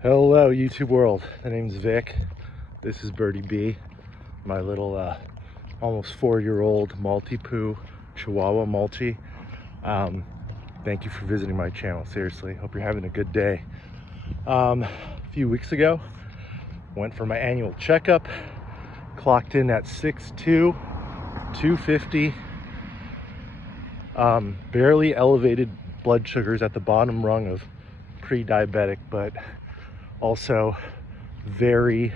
Hello YouTube world, my name's Vic. This is Birdie B, my little almost 4-year-old Maltipoo Chihuahua Malchi. Thank you for visiting my channel, seriously, hope you're having a good day. A few weeks ago, went for my annual checkup, clocked in at 6'2", 250, barely elevated blood sugars at the bottom rung of pre-diabetic, but also very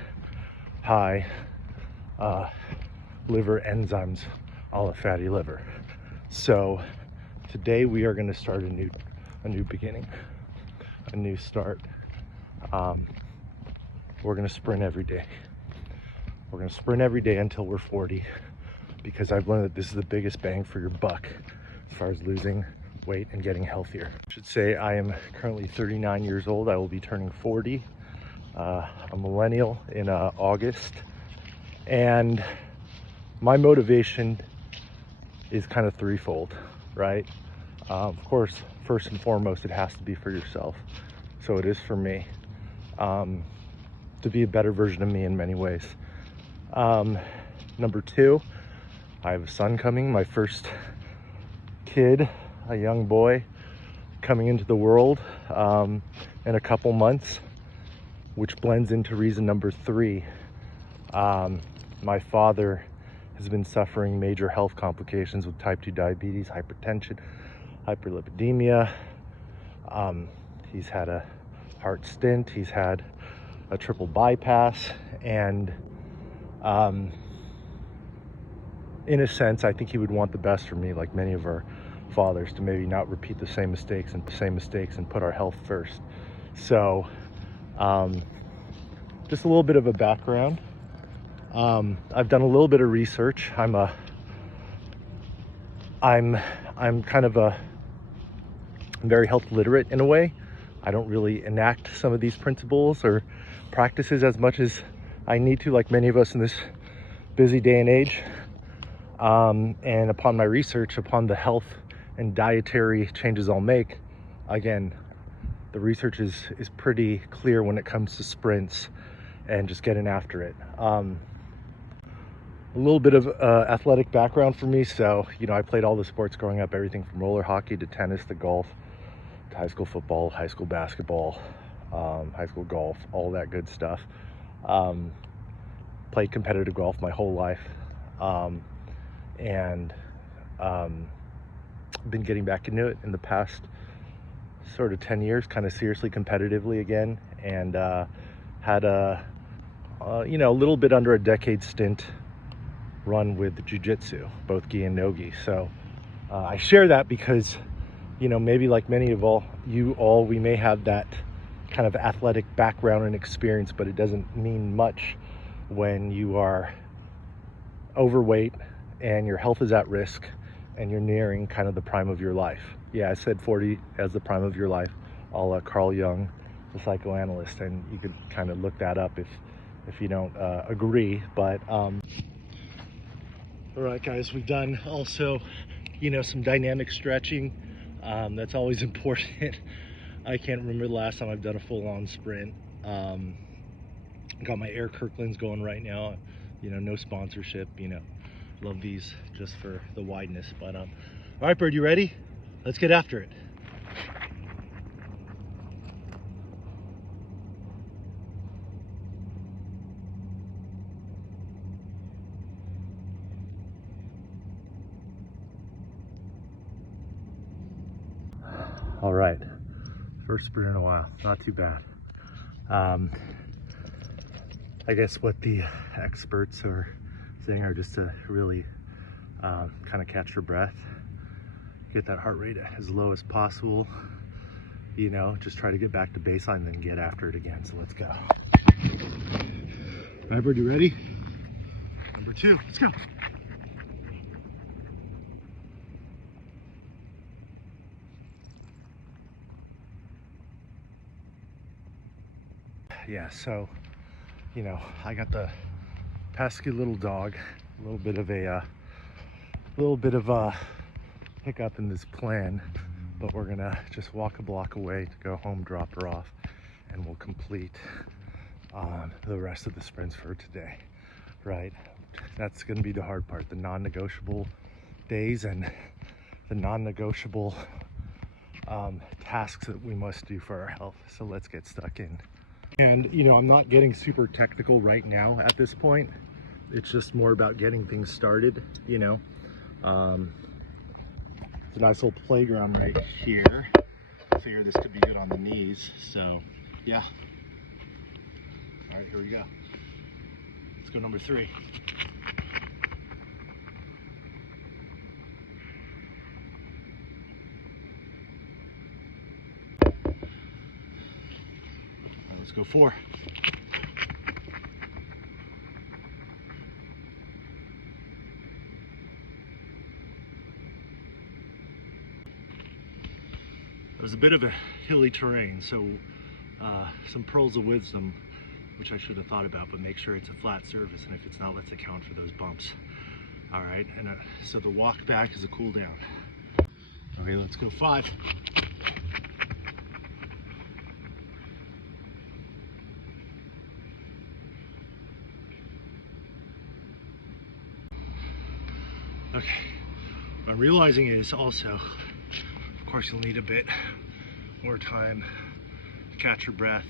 high liver enzymes, a la fatty liver. So today we are going to start a new beginning, a new start. We're going to sprint every day. We're going to sprint every day until we're 40, because I've learned that this is the biggest bang for your buck as far as losing weight and getting healthier. I should say I am currently 39 years old. I will be turning 40. A millennial in August, and my motivation is kind of threefold, right? Of course, first and foremost, it has to be for yourself. So it is for me, to be a better version of me in many ways. Number two, I have a son coming, my first kid, a young boy coming into the world in a couple months, which blends into reason number three. My father has been suffering major health complications with type 2 diabetes, hypertension, hyperlipidemia. He's had a heart stent, he's had a triple bypass, and in a sense, I think he would want the best for me, like many of our fathers, to maybe not repeat the same mistakes and put our health first. So just a little bit of a background. I've done a little bit of research. I'm very health literate in a way. I don't really enact some of these principles or practices as much as I need to, like many of us in this busy day and age. And upon my research, upon the health and dietary changes I'll make, again, the research is pretty clear when it comes to sprints and just getting after it. A little bit of athletic background for me. So, I played all the sports growing up, everything from roller hockey to tennis to golf to high school football, high school basketball, high school golf, all that good stuff. Played competitive golf my whole life, and been getting back into it in the past sort of 10 years, kind of seriously competitively again, and had a little bit under a decade stint run with jiu-jitsu, both gi and no gi. So I share that because maybe like many of you all, we may have that kind of athletic background and experience, but it doesn't mean much when you are overweight and your health is at risk and you're nearing kind of the prime of your life. Yeah, I said 40 as the prime of your life, a la Carl Jung, the psychoanalyst, and you could kind of look that up if you don't agree. But all right, guys, we've done also, some dynamic stretching. That's always important. I can't remember the last time I've done a full-on sprint. Got my Air Kirklands going right now. No sponsorship. Love these just for the wideness. But all right, Bird, you ready? Let's get after it. All right, first sprint in a while, not too bad. I guess what the experts are saying are just to really kind of catch your breath, get that heart rate as low as possible, just try to get back to baseline, then get after it again. So let's go. All right, Bird, you ready? Number two, let's go. Yeah, so I got the pesky little dog, a little bit of a hiccup in this plan, but we're gonna just walk a block away to go home, drop her off, and we'll complete the rest of the sprints for today, right? That's going to be the hard part, the non-negotiable days and the non-negotiable tasks that we must do for our health. So let's get stuck in. And you know, I'm not getting super technical right now at this point. It's just more about getting things started, you know. It's a nice little playground right here. I figure this could be good on the knees, so yeah. All right, here we go. Let's go number 3. All right, let's go 4. It was a bit of a hilly terrain, so some pearls of wisdom, which I should have thought about, but make sure it's a flat surface, and if it's not, let's account for those bumps. All right, and so the walk back is a cool down. Okay, let's go 5. Okay, what I'm realizing is also, of course, you'll need a bit more time to catch your breath,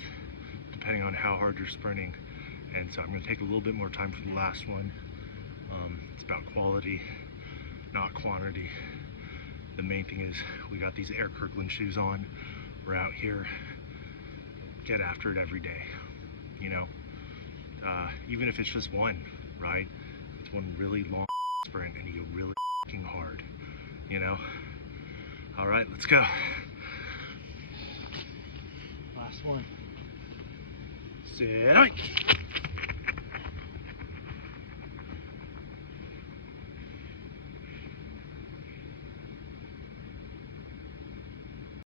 depending on how hard you're sprinting. And so I'm going to take a little bit more time for the last one. It's about quality, not quantity. The main thing is we got these Air Kirkland shoes on. We're out here, get after it every day. You know, even if it's just one, right? It's one really long sprint and you go really fucking hard, you know? All right, let's go. Last one. Sit.